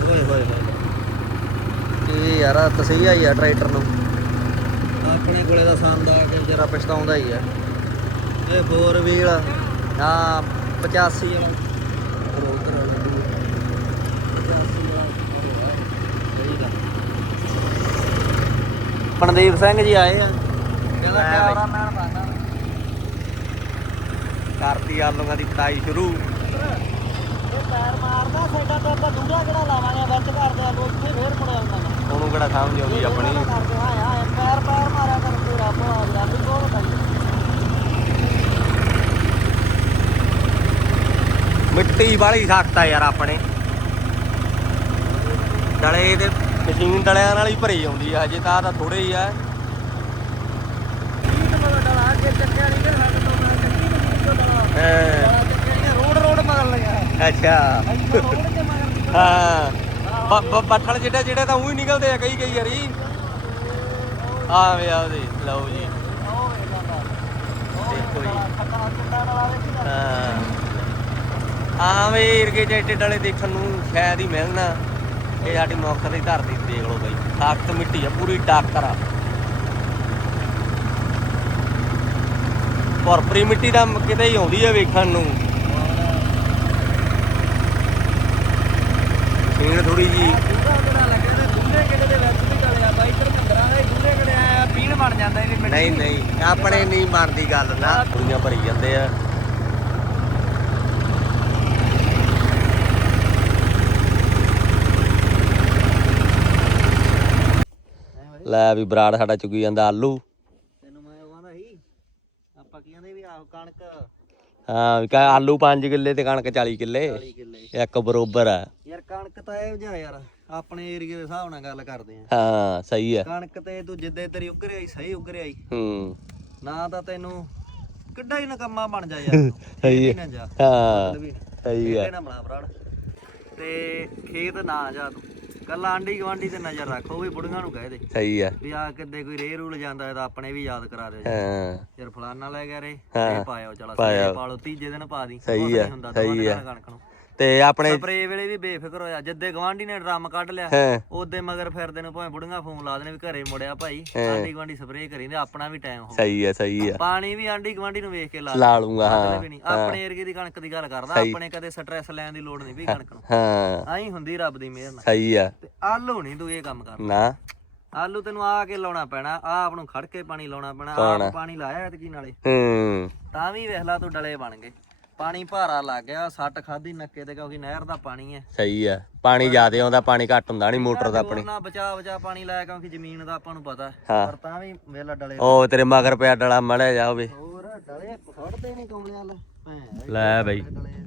ਓਏ ਹੋਏ ਹੋਏ। ਇਹ ਯਾਰ ਤਸੀਹਾ ਹੀ ਆ ਟਰੈਕਟਰ ਨੂੰ। ਆਪਣੇ ਕੋਲੇ ਦਾ ਸੰਦ ਆ ਕੇ ਜਰਾ ਪਛਤਾਉਂਦਾ ਹੀ ਆ। ਇਹ ਫੋਰ ਵੀਲ ਹਾਂ 85 ਵਾਲਾ ਉਧਰ ਆ ਗੱਡੀ 85 ਵਾਲਾ ਸਹੀ ਗੱਲ ਪਣਦੀਪ ਸਿੰਘ ਜੀ ਆਏ ਆ ਕਹਿੰਦਾ ਕੈਮਰਾ ਮੈਨ ਬਣਨਾ
ਕਰਤੀ ਆਲੂਆਂ ਦੀ ਕਟਾਈ ਸ਼ੁਰੂ
ਇਹ ਪੈਰ ਮਾਰਦਾ ਸਾਡਾ ਤਾਂ ਆਪਾਂ ਦੂਰਾ ਕਿਹੜਾ ਲਾਵਾਂਗੇ ਵਿੱਚ ਕਰਦੇ ਆ ਲੋਕ ਇੱਥੇ ਫੇਰ ਮੁੜਿਆ ਹੁੰਦਾ ਨਾ
ਉਹਨੂੰ ਕਿਹੜਾ ਸਮਝ ਆਉਂਦੀ ਆਪਣੀ
ਕਰਦੇ ਪੈਰ ਪੈਰ ਮਾਰਿਆ ਕਰ ਪੂਰਾ ਭਾ ਗਿਆ ਵੀ ਬਹੁਤ ਹੁੰਦਾ
ਮਿੱਟੀ ਵਾਲੀ ਸਖਤ ਆ ਯਾਰ ਆਪਣੇ। ਡਲੇ ਤੇ ਮਸ਼ੀਨ ਡਲਿਆਂ ਨਾਲ ਹੀ ਭਰੀ ਆਉਂਦੀ ਆ, ਹਜੇ ਤਾਂ ਆਹ ਤਾਂ ਥੋੜੇ ਹੀ ਆ।
ਰੋਡ ਰੋਡ ਮਗਰ ਲਿਆ
ਅੱਛਾ ਹਾਂ ਪੱਠਲ ਜਿਹੜੇ ਜਿਹੜੇ ਤਾਂ ਉਹੀ ਨਿਕਲਦੇ ਆ ਕਈ ਕਈ ਵਾਰੀ। ਆ ਵੇ ਆ ਦੇ ਲਓ ਜੀ। ਦੇਖੋ ਜੀ। ਹਾਂ। ਆ ਵੇ ਇਰਗੇ ਜੈਟੇ ਡਲੇ ਦੇਖਣ ਨੂੰ ਸ਼ਾਇਦ ਹੀ ਮਿਲਣਾ ਇਹ ਸਾਡੀ ਮੁਕਤਸਰ ਦੀ ਧਰਤੀ ਦੇਖ ਲਓ ਬਈ। ਸਖਤ ਮਿੱਟੀ ਆ ਪੂਰੀ ਟਾਕਰ ਆ। ਭਰਪਰੀ ਮਿੱਟੀ ਦਾ ਕਿਤੇ ਹੀ ਆਉਂਦੀ ਆ ਵੇਖਣ ਨੂੰ। ਸੀਣ ਥੋੜੀ ਜੀ। ਨਹੀਂ ਨਹੀਂ ਆਪਣੇ ਨਹੀਂ ਬਣਦੀ ਗੱਲ ਨਾ। ਕੁੜੀਆਂ ਭਰੀ ਜਾਂਦੇ ਆ। ਲੈ ਵੀ ਬਰਾੜ ਸਾਡਾ ਚੁਗੀ ਜਾਂਦਾ ਆਲੂ।
ਤੈਨੂੰ ਮੈਂ ਉਹ ਆਂਦਾ ਸੀ ਆਪਾਂ ਕੀ ਕਹਿੰਦੇ ਵੀ ਆਹੋ ਕਣਕ।
ਹਾਂ ਵੀ ਕਹ ਆਲੂ 5 ਕਿੱਲੇ ਤੇ ਕਣਕ 40 ਕਿੱਲੇ।
40 ਕਿੱਲੇ।
ਇੱਕ ਬਰੋਬਰ ਆ।
ਯਾਰ ਕਣਕ ਤਾਂ ਇਹ ਜਿਹਾ ਯਾਰ ਆਪਣੇ ਏਰੀਏ ਦੇ ਹਿਸਾਬ ਨਾਲ ਗੱਲ ਕਰਦੇ ਆ।
ਹਾਂ ਸਹੀ ਆ।
ਕਣਕ ਤੇ ਤੂੰ ਜਿੱਦੇ ਤੇਰੀ ਉੱਗਰੇ ਆਈ ਸਹੀ ਉੱਗਰੇ ਆਈ
ਹੂੰ।
ਨਾ ਤਾਂ ਤੈਨੂੰ ਕਿੱਡਾ ਹੀ ਨਕਮਾ ਬਣ ਜਾ ਯਾਰ।
ਸਹੀ ਹੈ।
ਹੀ
ਹਾਂ
ਨਾ ਬਣਾ ਤੇ ਖੇਤ ਨਾ ਜਾ ਤੂੰ। ਕੱਲਾ ਆਂਢੀ ਗਵਾਂਢੀ ਤੇ ਨਜ਼ਰ ਰੱਖ ਵੀ ਬੁੜੀਆਂ ਨੂੰ ਕਹਿ ਦੇ
ਸਹੀ ਆ
ਵੀ ਆ ਕਿੱਦੇ ਕੋਈ ਰੇ ਰੂਲ ਜਾਂਦਾ ਹੈ ਤਾਂ ਆਪਣੇ ਵੀ ਯਾਦ ਕਰਾ ਦਿਓ ਜੀ।
ਹਾਂ
ਯਾਰ ਫਲਾਨਾ ਲੈ ਗਿਆ ਰੇ। ਇਹ ਪਾਇਓ ਚਲਾ। ਸਹੀ ਪਾਲੋ ਤੀਜੇ ਦਿਨ ਪਾ ਦੀ
ਸਹੀ ਆ,
ਹੁੰਦਾ
ਸਹੀ ਆ।
ਕਣਕ ਨੂੰ
ਤੇ ਆਪਣੇ
ਸਪਰੇ ਵੇਲੇ ਵੀ ਬੇਫਿਕਰ ਹੋਇਆ ਜਿੱਦੇ ਗਵਾਂਢੀ ਨੇ ਡਰਮ ਕੱਢ ਲਿਆ
ਹਾਂ।
ਉਹਦੇ ਮਗਰ ਫਿਰਦੇ ਨੂੰ ਭਾਵੇਂ ਬੁੜੀਆਂ ਫੋਨ ਲਾ ਦੇਣੇ ਵੀ ਘਰੇ ਮੁੜਿਆ ਭਾਈ। ਆਂਢੀ ਗਵਾਂਢੀ ਸਪਰੇ ਕਰੀਂਦੇ ਆਪਣਾ ਵੀ ਟਾਈਮ ਹੋ
ਸਹੀ ਆ ਸਹੀ ਆ।
ਪਾਣੀ ਵੀ ਆਂਢੀ ਗਵਾਂਢੀ ਨੂੰ ਵੇਖ ਕੇ ਲਾ
ਲਾ ਲੂੰਗਾ ਹਾਂ
ਵੀ ਨਹੀਂ ਆਪਣੇ ਏਰੀਏ ਦੀ ਕਣਕ ਦੀ ਗੱਲ ਕਰਦਾ ਆਪਣੇ ਕਦੇ ਸਟ੍ਰੈਸ ਲੈਣ ਦੀ ਲੋੜ ਨਹੀਂ ਵੀ ਕਣਕ ਨੂੰ।
ਹਾਂ।
ਆਈ ਹੁੰਦੀ ਰੱਬ ਦੀ ਮਿਹਰ ਨਾਲ।
ਸਹੀ ਆ।
ਤੇ ਆਲੂ ਨਹੀਂ ਤੂੰ ਇਹ ਕੰਮ ਕਰ
ਨਾ।
ਆਲੂ ਤੈਨੂੰ ਆ ਕੇ ਲਾਉਣਾ ਪੈਣਾ ਆ ਆਪ ਨੂੰ ਖੜ ਕੇ ਪਾਣੀ ਲਾਉਣਾ ਪੈਣਾ ਆਪ ਪਾਣੀ ਲਾਇਆ ਐਤਕੀ ਨਾਲੇ।
ਹੂੰ।
ਤਾਂ ਵੀ ਵੇਖ ਲਾ ਤੂੰ ਡਲੇ ਬਣ ਗਏ। ਪਾਣੀ ਭਾਰਾ ਲੱਗ ਗਿਆ ਸੱਟ ਖਾਦੀ ਨੱਕੇ ਤੇ ਕਿਉਂਕਿ ਨਹਿਰ ਦਾ ਪਾਣੀ ਹੈ।
ਸਹੀ ਆ ਪਾਣੀ ਜ਼ਿਆਦੇ ਆਉਂਦਾ ਪਾਣੀ ਘੱਟ ਹੁੰਦਾ ਨਹੀਂ ਮੋਟਰ ਦਾ ਆਪਣੀ।
ਨਾ ਬਚਾ ਬਚਾ ਪਾਣੀ ਲਾਇਆ ਕਿਉਂਕਿ ਜ਼ਮੀਨ ਦਾ ਆਪਾਂ ਨੂੰ ਪਤਾ ਹੈ।
ਹਾਂ।
ਪਰ ਤਾਂ ਵੀ ਵੇਲਾ ਡਲੇ
ਉਹ ਤੇਰੇ ਮਗਰ ਪਿਆ ਡਲਾ ਮੜਿਆ ਜਾ ਹੋਵੇ
ਹੋਰ ਡਲੇ ਫੜਦੇ ਨਹੀਂ ਕਮਲਿਆਂ ਲੈ ਭੈਣ
ਲੈ ਬਈ।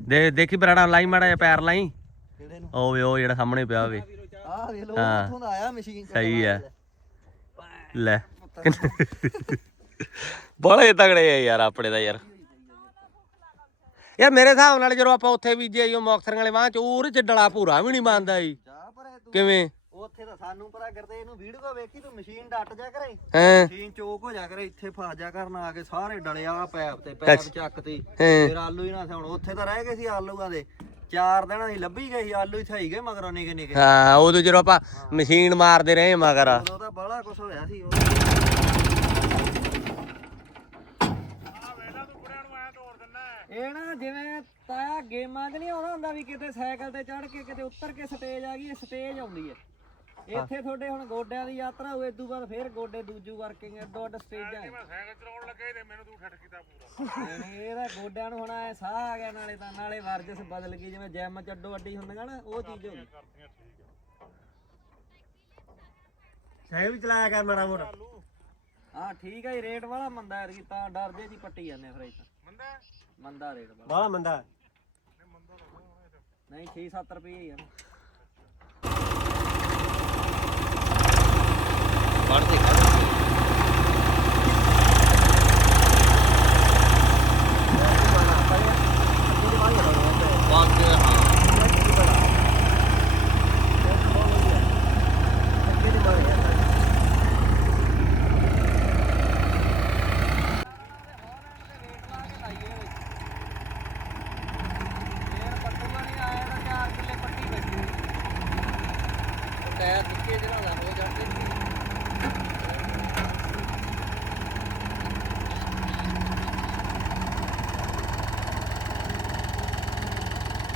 ਦੇ ਦੇਖੀ ਬਰਾੜਾ ਲਾਈ ਮੜਾ ਜਾ ਪੈਰ ਲਾਈ।
ਕਿਹੜੇ ਨੂੰ?
ਉਹ ਵੇ ਉਹ ਜਿਹੜਾ ਸਾਹਮਣੇ ਪਿਆ ਹੋਵੇ
ਆਹ ਵੇਖ ਲੋ ਉੱਥੋਂ ਦਾ ਆਇਆ ਮਸ਼ੀਨ
ਸਹੀ ਆ। ਲੈ। ਬੜੇ ਤਗੜੇ ਆ ਯਾਰ ਆਪਣੇ ਦਾ ਯਾਰ। ਯਾਰ ਮੇਰੇ ਹਿਸਾਬ ਨਾਲ ਜਦੋਂ ਆਪਾਂ ਉੱਥੇ ਬੀਜੇ ਆਈਓ ਮੌਕਸਰ ਵਾਲੇ ਵਾਂ ਚ ਉਹਦੇ ਚ ਡਲਾ ਭੂਰਾ ਵੀ ਨਹੀਂ ਮੰਨਦਾ ਜੀ।
ਜਾ ਪਰ ਤੂੰ।
ਕਿਵੇਂ?
ਉੱਥੇ ਤਾਂ ਸਾਨੂੰ ਪਤਾ ਕਰਦੇ ਇਹਨੂੰ ਵੀਡੀਓ ਵੇਖੀ ਤੂੰ ਮਸ਼ੀਨ ਡੱਟ ਜਾ ਕਰੇ।
ਹੈਂ?
ਮਸ਼ੀਨ ਚੋਕ ਹੋ ਜਾ ਕਰੇ ਇੱਥੇ ਫਸ ਜਾ ਕਰਨ ਆ ਕੇ ਸਾਰੇ ਡਲੇ ਆ ਪੈਪ ਤੇ ਪੈਪ ਚੱਕਤੀ
ਹੈਂ।
ਫਿਰ ਆਲੂ ਹੀ ਨਾ ਉੱਥੇ ਤਾਂ ਰਹਿ ਗਏ ਸੀ ਆਲੂਆਂ ਦੇ ਚਾਰ ਦਿਨ ਅਸੀਂ ਲੱਭੀ ਗਏ ਸੀ ਆਲੂ ਹੀ ਥਈ ਗਏ ਮਗਰੋਂ ਨਿਕੇ ਨਿਕੇ।
ਹਾਂ ਉਦੋਂ ਜਦੋਂ ਆਪਾਂ ਮਸ਼ੀਨ ਮਾਰਦੇ ਰਹੇ ਮਗਰ।
ਉਦੋਂ ਤਾਂ ਬੜਾ ਕੁਝ ਹੋਇਆ ਸੀ। ਇਹ ਨਾ ਜਿਵੇਂ ਤਾਇਆ ਗੇਮਾਂ 'ਚ ਨਹੀਂ ਆਉਂਦਾ ਹੁੰਦਾ ਵੀ ਕਿਤੇ ਸਾਈਕਲ ਤੇ ਚੜ ਕੇ ਕਿਤੇ ਉੱਤਰ ਕੇ ਸਟੇਜ ਆ ਗਈ ਸਟੇਜ ਆਉਂਦੀ ਹੈ। ਇੱਥੇ ਤੁਹਾਡੇ ਹੁਣ ਗੋਡਿਆਂ ਦੀ ਯਾਤਰਾ ਹੋਏ ਬਾਅਦ ਫੇਰ ਗੋਡੇ ਦੂਜੂ ਵਰਕਿੰਗ ਐਡੋ ਅੱਡ ਸਟੇਜਾਂ ਹੈ
ਸਾਈਕਲ ਚਲਾਉਣ ਲੱਗੇ ਤੇ ਮੈਨੂੰ ਤੂੰ ਠੱਟ ਕੀਤਾ ਪੂਰਾ।
ਇਹਦਾ ਗੋਡਿਆਂ ਨੂੰ ਹੁਣ ਐ ਸਾਹ ਆ ਗਿਆ ਨਾਲੇ ਤਾਂ ਨਾਲੇ ਵਰਜਸ ਬਦਲ ਗਈ ਜਿਵੇਂ ਜਿਮ ਚ ਅੱਡੋ ਅੱਡੀ ਹੁੰਦੀਆਂ ਨਾ ਉਹ ਚੀਜ਼ ਹੋ ਗਈ।
ਸਾਈਕਲ ਵੀ ਚਲਾਇਆ ਕਰ ਮਾੜਾ ਮੋਟਾ।
ਹਾਂ ਠੀਕ ਹੈ ਜੀ ਰੇਟ ਵਾਲਾ ਮੰਦਾ ਹੈ ਤਾਂ ਡਰ ਜੇ ਜੀ ਪੱਟੀ ਜਾਂਦੇ ਫਿਰ
ਮੰਦਾ
ਮੰਦਾ ਰੇਟ
ਮੰਦਾ
ਨਹੀਂ 6-7 ਰੁਪਏ ਹੀ ਆ। ਨਾ ਟਾਇਰ ਨਿੱਕੇ ਜਿਹੜਾ ਦਾ ਹੋ ਜਾਂਦੇ
ਕਈ
ਜਦੋਂ ਤੁਸੀਂ ਬੁੜੇ ਹੋ ਗਏ ਨਾ ਉਦੋਂ ਭਾਵੇਂ ਕੱਢ ਕੇ ਵੇਖ ਲਿਆ ਕਰਾ ਕਿੰਨੀਆਂ ਸਾਲਾਂ ਨੂੰ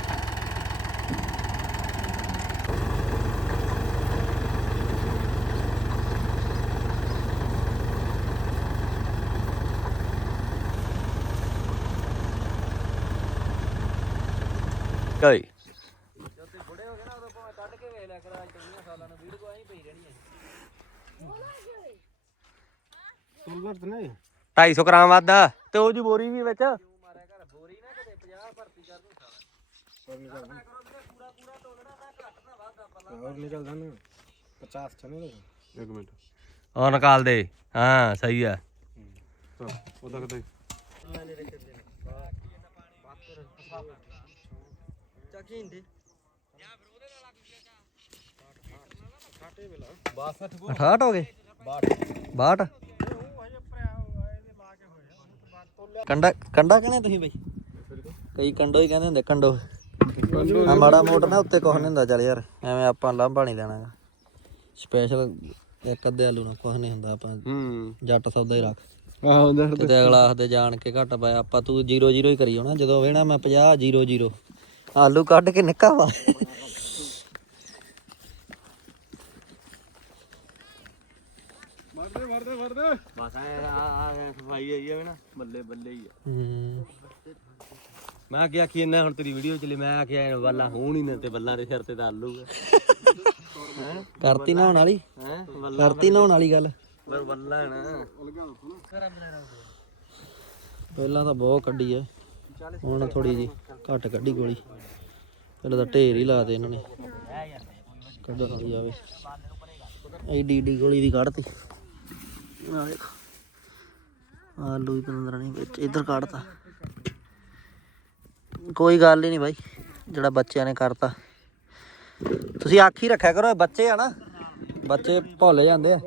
ਵੀਡੀਓ ਆਈ ਪਈ ਰਹਿਣੀ ਹੈ।
ਤੁਲਵਰ ਤੇ ਨਹੀਂ
250 ਗ੍ਰਾਮ ਵਾਧਾ। ਤੇ ਉਹ ਜੀ ਬੋਰੀ ਵੀ ਵਿੱਚ।
ਮਾਰਿਆ ਕਰ ਬੋਰੀ ਨਾ ਕਿਤੇ 50 ਭਰਤੀ ਕਰ ਦੂੰ ਸਾਲਾ
ਹੋਰ ਨਿਕਲਦਾ ਨਾ 50 ਚ ਨਹੀਂ ਇੱਕ ਮਿੰਟ।
ਉਹ ਨਿਕਾਲ ਦੇ। ਹਾਂ ਸਹੀ ਆ।
ਉਹਦਾ ਕਿਤੇ
ਚੱਕੀ ਹਿੰਦੀ? 68 ਹੋ ਗਏ? 62 ਕੰਡਾ ਕੰਡਾ ਕਹਿੰਦੇ ਤੁਸੀਂ ਬਈ? ਕਈ ਕੰਡੋ ਹੀ ਕਹਿੰਦੇ ਹੁੰਦੇ ਕੰਡੋ। ਆ ਮਾੜਾ ਮੋਟਾ ਨਾ ਉੱਤੇ ਕੁਛ ਨਹੀਂ ਹੁੰਦਾ ਚੱਲ ਯਾਰ ਐਵੇਂ ਆਪਾਂ ਲਾਂਭਾ ਨਹੀਂ ਲੈਣਾਗਾ ਸਪੈਸ਼ਲ ਇੱਕ ਅੱਧੇ ਆਲੂ ਨਾਲ ਕੁਛ ਨਹੀਂ ਹੁੰਦਾ ਆਪਾਂ
ਹੂੰ
ਜੱਟ ਸੌਦਾ ਹੀ ਰੱਖ।
ਆਹ ਹੁੰਦਾ
ਤੇ ਅਗਲਾ ਆਖਦੇ ਜਾਣ ਕੇ ਘੱਟ ਪਾਇਆ ਆਪਾਂ ਤੂੰ 0 0 ਹੀ ਕਰੀ ਹੋਣਾ ਜਦੋਂ ਵੇਣਾ ਮੈਂ 50 0 0 ਆਲੂ ਕੱਢ ਕੇ ਨਿੱਕਾ ਵਾ।
ਵਰਦੇ ਵਰਦੇ ਵਰਦੇ
ਬਸ ਆ ਆ ਸਫ਼ਾਈ ਆਈ ਆ ਨਾ। ਬੱਲੇ ਬੱਲੇ ਹੀ ਆ।
ਹੂੰ।
ਮੈਂ ਕਿਹਾ ਕਿ ਇਹਨਾਂ ਹੁਣ ਤੇਰੀ ਵੀਡੀਓ ਚਲੀ ਮੈਂ ਆਖਿਆ ਇਹ ਬੱਲਾ ਹੋਣ ਹੀ ਨਾ ਤੇ ਬੱਲਾਂ ਦੇ ਸਿਰ ਤੇ ਤਾਂ ਆਲੂ
ਕਰਤੀ ਨਹਾਉਣ ਵਾਲੀ?
ਹੈ?
ਕਰਤੀ ਨਹਾਉਣ ਵਾਲੀ ਗੱਲ?
ਪਰ ਬੱਲਾ ਨਾ।
ਪਹਿਲਾਂ ਤਾਂ ਬਹੁਤ ਕੱਢੀ ਐ ਹੁਣ ਥੋੜੀ ਜੀ ਘੱਟ ਕੱਢੀ ਗੋਲੀ। ਪਹਿਲਾਂ ਤਾਂ ਢੇਰ ਹੀ ਲਾ ਦੇ ਇਹਨਾਂ ਨੇ। ਕੱਢਣ ਵਾਲੀ ਐਡੀ ਡੀ ਗੋਲੀ ਵੀ ਕੱਢਤੀ। ਆ ਦੇਖ ਆਲੂ ਵੀ ਪੰਦਰਾਂ ਨਹੀਂ ਵਿੱਚ ਇੱਧਰ ਕੱਢਤਾ। ਕੋਈ ਗੱਲ ਹੀ ਨਹੀਂ ਬਾਈ, ਜਿਹੜਾ ਬੱਚਿਆਂ ਨੇ ਕਰਤਾ। ਤੁਸੀਂ ਆਖੀ ਰੱਖਿਆ ਕਰੋ ਬੱਚੇ ਆ ਨਾ। ਬੱਚੇ ਭੁੱਲ ਜਾਂਦੇ ਆ।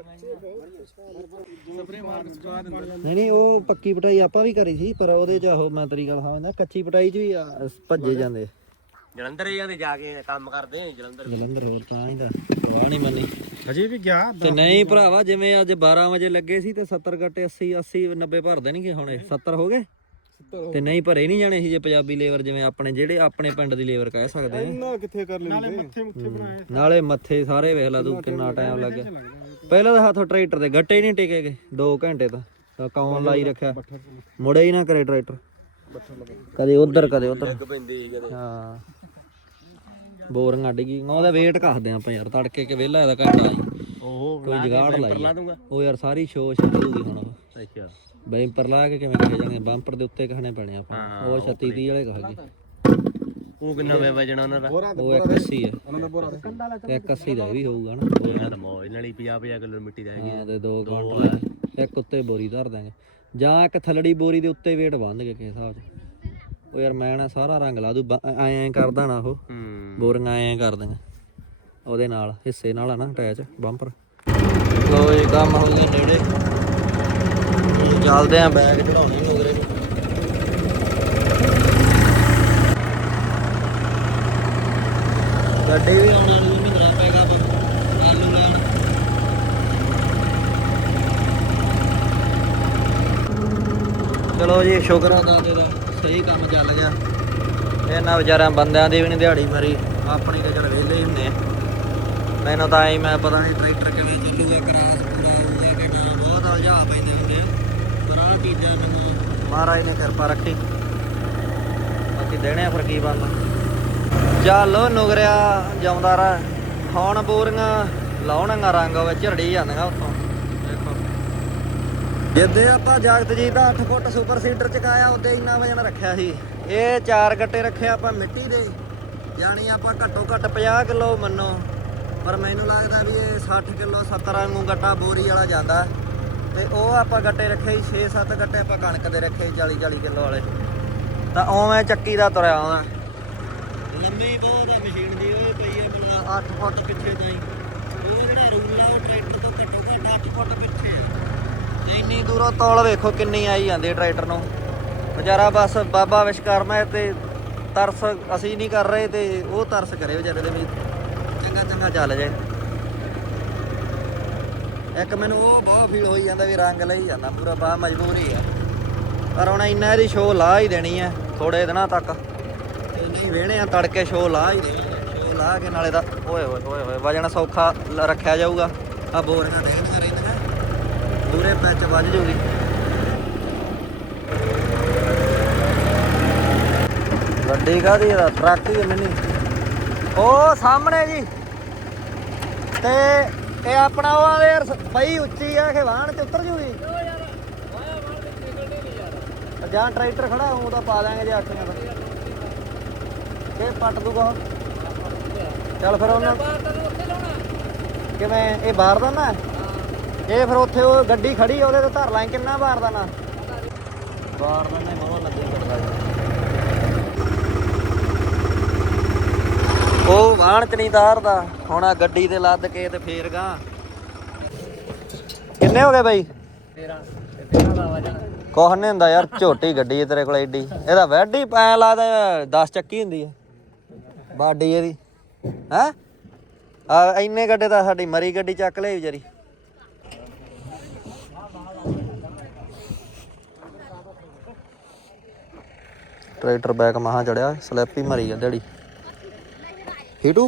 ਨਹੀਂ ਨਹੀਂ ਉਹ ਪੱਕੀ ਪਟਾਈ ਆਪਾਂ ਵੀ ਕਰੀ ਸੀ ਪਰ ਉਹਦੇ ਚ ਉਹ ਮੈਂ ਤੇਰੀ ਗੱਲ ਸਮਝਦਾ ਕੱਚੀ ਪਟਾਈ ਚ ਵੀ ਆ, ਭੱਜੇ ਜਾਂਦੇ।
ਜਲੰਧਰ ਜਾਂਦੇ ਜਾ ਕੇ ਕੰਮ ਕਰਦੇ ਜਲੰਧਰ।
ਜਲੰਧਰ ਹੋਰ ਤਾਂ ਹੀ ਦਾ ਪਰਵਾਹ ਨਹੀਂ ਮੰਨੀ।
ਅਜੇ ਵੀ ਗਿਆ
ਤੇ ਨਹੀਂ ਭਰਾਵਾ ਜਿਵੇਂ ਅੱਜ 12 ਵਜੇ ਲੱਗੇ ਸੀ ਤੇ 70 ਗੱਟੇ 80 80 90 ਭਰ ਦੇਣਗੇ ਹੁਣੇ 70 ਹੋ ਗਏ? ਤੇ ਨਹੀਂ ਭਰੇ ਨਹੀਂ ਜਾਣੇ ਸੀ ਜੇ ਪੰਜਾਬੀ ਲੇਬਰ ਜਿਵੇਂ ਆਪਣੇ ਜਿਹੜੇ ਆਪਣੇ ਪਿੰਡ ਦੀ ਲੇਬਰ ਕਹਿ ਸਕਦੇ ਆ।
ਇੰਨਾ ਕਿੱਥੇ ਕਰ ਲੈਂਦੇ? ਨਾਲੇ ਮੱਥੇ ਮੁੱਥੇ ਬਣਾਏ।
ਨਾਲੇ ਮੱਥੇ ਸਾਰੇ ਵੇਖ ਲਾ ਤੂੰ ਕਿੰਨਾ ਟਾਈਮ ਲੱਗਿਆ ਪਹਿਲਾਂ ਤਾਂ ਹੱਥੋਂ ਟਰੈਕਟਰ ਦੇ ਗੱਟੇ ਹੀ ਨਹੀਂ ਟਿਕੇਗੇ 2 ਘੰਟੇ ਤਾਂ। ਤਾਂ ਕੌਣ ਲਾਈ ਰੱਖਿਆ? ਮੁੜੇ ਹੀ ਨਾ ਕਰੇ ਟਰੈਕਟਰ। ਕਦੇ ਉਧਰ ਕਦੇ ਉਧਰ।
ਪੈਂਦੀ ਸੀ ਕਦੇ।
ਹਾਂ। ਬੋਰਿੰਗ ਅੱਡ ਗਈ। ਉਹਦਾ ਵੇਟ ਕੱਖਦੇ ਆਪਾਂ ਯਾਰ ਤੜਕੇ ਕੇ ਵਿਹਲਾ ਇਹਦਾ ਘੰਟਾ ਹੀ।
ਉਹ
ਕੋਈ ਜਗਾੜ ਲਾਈ। ਉਹ ਯਾਰ ਸਾਰੀ ਸ਼ੋਅ ਛੱਡੂਗੀ ਹੁਣ।
ਅੱਛਾ।
ਬੈਂਪਰ ਲਾ ਕੇ ਕਿਵੇਂ ਕਹੇ ਜਾਣਗੇ ਬੰਪਰ ਦੇ ਉੱਤੇ ਕਹਣੇ ਪੈਣੇ ਆਪਾਂ। ਉਹ 36 30 ਵਾਲੇ ਕਹਾਂਗੇ
ਉਹ ਕਿੰਨਾ ਵੇ ਵਜਣਾ ਉਹਨਾਂ ਦਾ?
ਉਹ 180 ਹੈ
ਉਹਨਾਂ ਦਾ ਬੋਰਾ
ਤੇ। 180 ਦਾ ਇਹ ਵੀ ਹੋਊਗਾ ਨਾ।
ਇਹਨਾਂ ਦਾ ਮੌਜ ਨਾਲ ਹੀ 50 50 ਕਿਲੋ ਮਿੱਟੀ ਦਾ ਹੈਗੀ
ਹਾਂ ਤੇ ਦੋ ਕੁਆਂਟਲ ਇੱਕ ਉੱਤੇ ਬੋਰੀ ਧਰ ਦਾਂਗੇ ਜਾਂ ਇੱਕ ਥੱਲੜੀ ਬੋਰੀ ਦੇ ਉੱਤੇ ਵੇਟ ਬੰਨ੍ਹ ਕੇ ਕਿਸੇ ਹਿਸਾਬ 'ਚ। ਉਹ ਯਾਰ ਮੈਂ ਨਾ ਸਾਰਾ ਰੰਗ ਲਾ ਦੂ ਐ ਐ ਕਰਦਾ ਨਾ ਉਹ।
ਹੂੰ।
ਬੋਰੀਆਂ ਐ ਕਰ ਦਾਂਗੇ ਉਹਦੇ ਨਾਲ ਹਿੱਸੇ ਨਾਲ ਆ ਨਾ ਅਟੈਚ ਬੰਪਰ ਲੋ ਇਹ ਕੰਮ ਹੋ ਗਏ ਨੇੜੇ। ਹੁਣ ਚੱਲਦੇ ਆਂ ਬੈਗ ਚੜਾਉਣੇ ਮਗਰੇ। ਨੂੰ ਗੱਡੀ ਵੀ ਆਉਣ ਵਾਲੀ ਮਹੀਨਾ ਪੈਗਾ ਆਲੂ ਲੈਣ। ਚਲੋ ਜੀ, ਸ਼ੁਕਰ ਆ ਦਾਦੇ ਦਾ ਸਹੀ ਕੰਮ ਚੱਲ ਗਿਆ। ਇਹਨਾਂ ਵਿਚਾਰਿਆਂ ਬੰਦਿਆਂ ਦੀ ਵੀ ਨਹੀਂ ਦਿਹਾੜੀ ਮਰੀ ਆਪਣੀ ਤੇ ਚਲ ਵਿਹਲੇ ਹੀ ਹੁੰਦੇ ਆ। ਮੈਨੂੰ ਤਾਂ ਐ, ਮੈਂ ਪਤਾ ਨਹੀਂ ਟਰੈਕਟਰ ਕਿਵੇਂ ਚੱਲੂਗਾ ਕਰਾਸ ਪੂਰਾ ਕਿ ਨਾ, ਬਹੁਤ ਉਲਝਾ ਪੈਂਦੇ ਹੁੰਦੇ ਆ। ਪਰ ਆਹ ਚੀਜ਼ਾਂ ਮੈਨੂੰ ਮਹਾਰਾਜ ਨੇ ਕਿਰਪਾ ਰੱਖੀ। ਬਾਕੀ ਦੇਣੇ ਆ ਫਿਰ ਕੀ ਬਣਦਾ। ਚੱਲ ਨੁਗਰਿਆ, ਜਾਉਂਦਾ ਰ ਹੁਣ ਬੋਰੀਆਂ ਲਾਉਣੀਆਂ ਰੰਗ ਵਿੱਚ ਝੜੜੀ ਜਾਂਦੀਆਂ ਉੱਥੋਂ। ਦੇਖੋ। ਜਿੱਦੇ ਆਪਾਂ ਜਗਤਜੀਤ ਦਾ 8 ਫੁੱਟ ਸੁਪਰ ਸੀਡਰ ਚਕਾਇਆ ਉਹਦੇ ਇੰਨਾ ਵਜਨ ਰੱਖਿਆ ਸੀ। ਇਹ ਚਾਰ ਗੱਟੇ ਰੱਖੇ ਆਪਾਂ ਮਿੱਟੀ ਦੇ। ਯਾਨੀ ਆਪਾਂ ਘੱਟੋ ਘੱਟ 50 ਕਿਲੋ ਮੰਨੋ। ਪਰ ਮੈਨੂੰ ਲੱਗਦਾ ਵੀ ਇਹ 60 ਕਿਲੋ 70 ਵਾਂਗੂ ਗੱਟਾ ਬੋਰੀ ਵਾਲਾ ਜਾਂਦਾ। ਤੇ ਉਹ ਆਪਾਂ ਗੱਟੇ ਰੱਖੇ ਸੀ 6-7 ਗੱਟੇ ਆਪਾਂ ਕਣਕ ਦੇ ਰੱਖੇ 40-40 ਕਿਲੋ ਵਾਲੇ। ਤਾਂ ਉਵੇਂ ਚੱਕੀ ਦਾ ਤੁਰਿਆ ਆਉਂਦਾ ਲੰਮੀ ਬਹੁਤ ਆ ਮਸ਼ੀਨ ਦੀ, ਉਹ ਪਈ ਹੈ ਮਤਲਬ 8 ਫੁੱਟ ਪਿੱਛੇ ਤਾਈ। ਉਹ ਜਿਹੜਾ ਰੂਲ ਆ, ਉਹ ਟਰੈਕਟਰ ਤੋਂ ਘੱਟੋ ਘੱਟ 8 ਫੁੱਟ ਪਿੱਛੇ ਆ। ਇੰਨੀ ਦੂਰੋਂ ਤੌਲ ਵੇਖੋ ਕਿੰਨੀ ਆਈ ਜਾਂਦੀ ਟਰੈਕਟਰ ਨੂੰ। ਵਿਚਾਰਾ ਬਸ ਬਾਬਾ ਵਿਸ਼ਕਰਮਾ ਹੈ ਤੇ ਤਰਸ ਅਸੀਂ ਨਹੀਂ ਕਰ ਰਹੇ ਤੇ ਉਹ ਤਰਸ ਕਰੇ ਵਿਚਾਰੇ ਦੇ ਵੀ ਚੰਗਾ ਚੰਗਾ ਚੱਲ ਜਾਏ ਇੱਕ ਮੈਨੂੰ ਉਹ ਬਹੁਤ ਫੀਲ ਹੋਈ ਜਾਂਦਾ ਵੀ ਰੰਗ ਲਈ ਜਾਂਦਾ, ਪੂਰਾ ਬਾਹ ਮਜਬੂਰੀ ਆ। ਪਰ ਹੁਣ ਇੰਨਾ ਇਹਦੀ ਸ਼ੋਅ ਲਾ ਹੀ ਦੇਣੀ ਹੈ ਥੋੜੇ ਦਿਨਾਂ ਤੱਕ। ਨਹੀਂ ਵੇਣੇ ਆ ਤੜਕੇ ਸ਼ੋਅ ਲਾ ਹੀ ਲਾ ਕੇ ਨਾਲੇ ਦਾ ਓਏ ਹੋਏ ਓਏ ਹੋਏ ਵਜਣ ਸੌਖਾ ਰੱਖਿਆ ਜਾਊਗਾ। ਆ ਬੋਰੀਆਂ ਦੇਖਦੀਆਂ ਰਹਿੰਦੀਆਂ ਪੂਰੇ ਪੈਚ ਵੱਜ ਜੂਗੀ। ਗੱਡੀ ਕਾਦੀ ਇਹਦਾ ਟਰੱਕ ਹੀ ਮਿੰਨੀ। ਉਹ ਸਾਹਮਣੇ ਜੀ। ਤੇ ਇਹ ਆਪਣਾ ਉਹ ਆ ਯਾਰ ਪਈ ਉੱਚੀ ਆ ਕਿ ਵਾਹਣ ਤੇ ਉਤਰ ਜੂਗੀ? ਜਾਂ ਟਰੈਕਟਰ ਖੜਾ ਹੋਊ ਤਾਂ ਪਾ ਦਾਂਗੇ ਜੇ ਆਖੀਆਂ ਤਾਂ ਇਹ ਪੱਟ ਦੂਗਾ? ਚੱਲ ਫਿਰ ਉਹਨਾਂ ਕਿਵੇਂ? ਇਹ ਬਾਹਰ ਦਾ ਨਾ? ਇਹ ਫਿਰ ਉੱਥੇ ਉਹ ਗੱਡੀ ਖੜੀ ਆ, ਉਹਦੇ ਤੇ ਧਰ ਲਾਂ ਕਿੰਨਾ ਬਾਹਰ ਦਾ ਨਾ? ਬਾਹਰ ਦਾ ਨਹੀਂ ਬਹੁਤ ਲੱਗੇ ਕਰਦਾ ਉਹ ਵਾਹਣ ਚ ਨਹੀਂ ਤਾਰਦਾ। ਹੁਣ ਆ ਗੱਡੀ ਤੇ ਲੱਦ ਕੇ ਤੇ ਫੇਰ ਗਾ। ਕਿੰਨੇ ਹੋ ਗਏ ਬਾਈ? 13 13 ਦਾ ਵਜਨ ਕੁਛ ਨਹੀਂ ਹੁੰਦਾ ਯਾਰ ਝੋਟੀ ਗੱਡੀ ਹੈ ਤੇਰੇ ਕੋਲ ਐਡੀ ਇਹਦਾ ਵੈਡ ਹੀ ਐ ਲੱਗਦਾ 10 ਚੱਕੀ ਹੁੰਦੀ ਹੈ ਬਾਡੀ ਇਹਦੀ। ਹੈ? ਆ ਇੰਨੇ ਗੱਡੇ ਤਾਂ ਸਾਡੀ ਮਰੀ ਗੱਡੀ ਚੱਕ ਲਈ ਵਿਚਾਰੀ। ਟਰੈਕਟਰ ਬੈਕ ਮਹਾ ਚੜਿਆ, ਸਲੈਪੀ ਮਰੀ ਆ ਦਿਹਾੜੀ। ਹੀਟੂ?